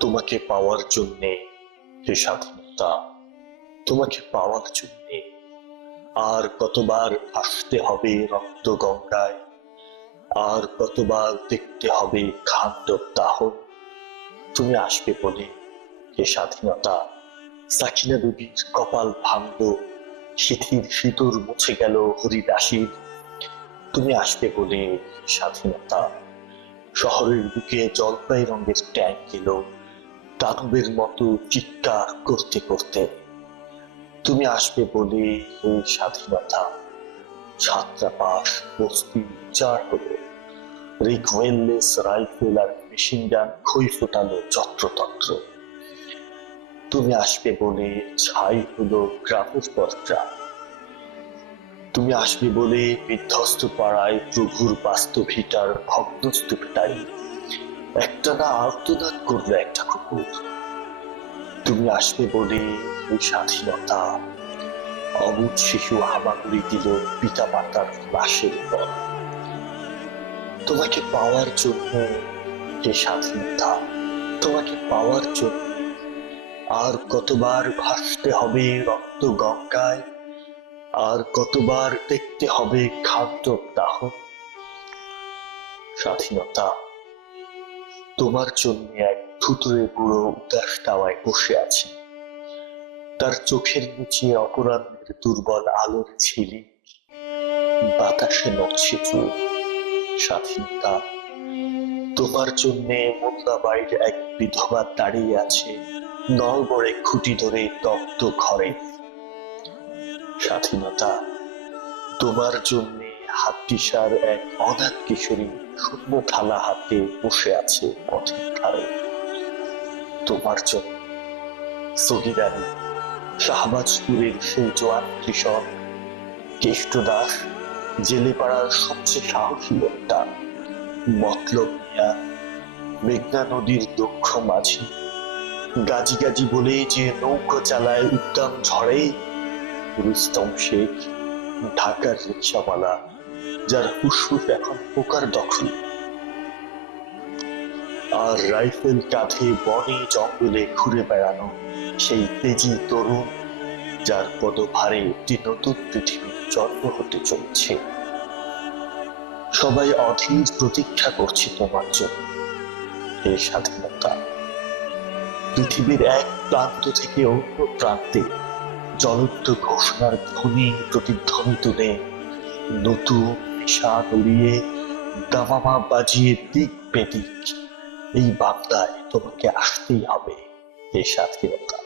তোমাকে পাওয়ার জন্যে হে স্বাধীনতা, তোমাকে পাওয়ার জন্যে আর কতবার আসতে হবে রক্ত গঙ্গায় আর কতবার দেখতে হবে খাদ্য দাহন? তুমি আসবে বলে হে স্বাধীনতা, সাকিনা দেবীর কপাল ভাঙল শিথির সিঁদুর মুছে গেল হরিদাসীর। তুমি আসবে বলে স্বাধীনতা, শহরের বুকে জলপাই রঙের ট্যাঙ্ক এলো। দানবের মতো চিৎকার করতে করতে তুমি আসবে বলে এই স্বাধীনতা ছাত্রাবাস বস্তি চার হলো। রিকওয়েললেস রাইফেল আর মেশিন গান খই ফোটালো যত্রতন্ত্র তুমি আসবে বলে ছাই হলো পর গ্রাম তুমি আসবে বলে বিধ্বস্ত পাড়ায় প্রভুর বাস্তভিটার ভগ্নস্তূপটাই। একটা না আর্তনাদ করল একটা তুমি আসবে বলে ওই স্বাধীনতা অবুধ শিশু হামাগুড়ি দিল পিতা মাতার লাশের পর তোমাকে পাওয়ার জন্য যে স্বাধীনতা, তোমাকে পাওয়ার জন্য আর কতবার ভাসতে হবে রক্ত গঙ্গায়, আর কতবার দেখতে হবে খাদ্য দাহ। স্বাধীনতা তোমার জন্য এক থুতুরে বুড়ো উদাস টাওয়ায় বসে আছে। তার চোখের নিচে অপরাহ্নের দুর্বল আলোর ছিলি বাতাসে নড়ছে চুল স্বাধীনতা তোমার জন্যে মোল্লাবাড়ির এক বিধবা দাঁড়িয়ে আছে নলবরে খুঁটি ধরে তপ্ত ঘরে। স্বাধীনতা তোমার জন্যে হাতিসার এক অনাথ কিশোরী শূন্য থালা হাতে বসে আছে পথের ধারে। তোমার জন্য সগিরানি, শাহবাজপুরের সেই জোয়ান কৃষক কেষ্ট দাস জেলে পাড়ার সবচেয়ে সাহসী লোকটা মতলব মিয়া, মেঘনা নদীর দক্ষ মাঝি। গাজি গাজি বলে যে নৌকো চালায় উদ্যান ঝড়ে, রুস্তম শেখ, ঢাকার রিক্সাওয়ালা যার ফুসফুস এখন পোকার দখল। আর রাইফেল কাঁধে বনে জঙ্গলে ঘুরে বেড়ানো সেই তেজি তরুণ, যার পদভারে একটি নতুন পৃথিবীর জন্ম হতে চলছে। সবাই অধীর প্রতীক্ষা করছে তোমার জন্য এই স্বাধীনতা। পৃথিবীর এক প্রান্ত থেকে অন্য প্রান্তে জ্বলন্ত ঘোষণার ধ্বনি প্রতিধ্বনি তুলে নতুন পেশা উড়িয়ে দামামা বাজিয়ে দিক বেদিক। এই বাংলায় তোমাকে আসতেই হবে এই স্বাধীনতা